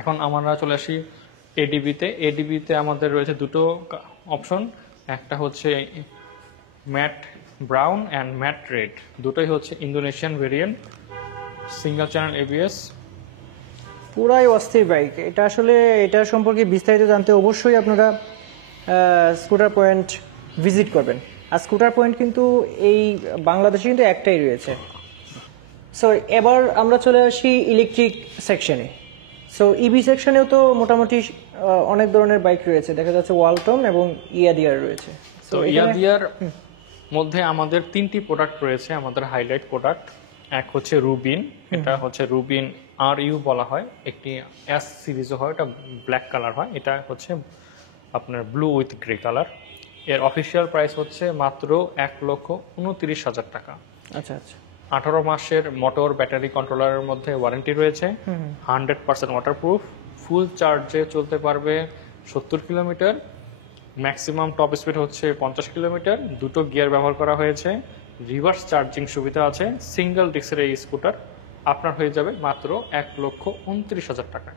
এখন আমরা চলে আসি এডিবিতে। এডিবিতে আমাদের রয়েছে দুটো অপশন, একটা হচ্ছে matte brown and matte red, দুটোই হচ্ছে Indonesian variant, single channel ABS. পুরাই অস্থির বাইক এটা। আসলে এটা সম্পর্কে বিস্তারিত জানতে অবশ্যই আপনারা স্কুটার পয়েন্ট ভিজিট করবেন। আর স্কুটার পয়েন্ট কিন্তু এই বাংলাদেশে কিন্তু একটাই রয়েছে। সো এবার আমরা চলে আসি ইলেকট্রিক সেকশনে। সো ইভি সেকশনেও তো মোটামুটি অনেক ধরনের বাইক রয়েছে, দেখা যাচ্ছে ওয়ালটন এবং ইয়াদিয়ার রয়েছে। তো ইয়াদিয়ার মধ্যে আমাদের তিনটি প্রোডাক্ট রয়েছে, আমাদের হাইলাইট প্রোডাক্ট। এক হচ্ছে রুবিন, এটা হচ্ছে রুবিন আর ইউ বলা হয়, একটি এস সিরিজও হয়, এটা ব্ল্যাক কালার হয়, এটা হচ্ছে আপনার ব্লু উইথ গ্রে কালার। এর অফিসিয়াল প্রাইস হচ্ছে মাত্র 1,29,000 টাকা। আচ্ছা আচ্ছা। 18 মাসের মোটর ব্যাটারি কন্ট্রোলারের মধ্যে ওয়ারেন্টি রয়েছে, 100% ওয়াটারপ্রুফ, ফুল চার্জে চলতে পারবে 70 কিলোমিটার, ম্যাক্সিমাম টপ স্পিড হচ্ছে 50 কিলোমিটার, দুটো গিয়ার ব্যবহার করা হয়েছে, রিভার্স চার্জিং সুবিধা আছে। সিঙ্গেল ডিস্কের এই স্কুটার আপনার হয়ে যাবে মাত্র 1,29,000 টাকা।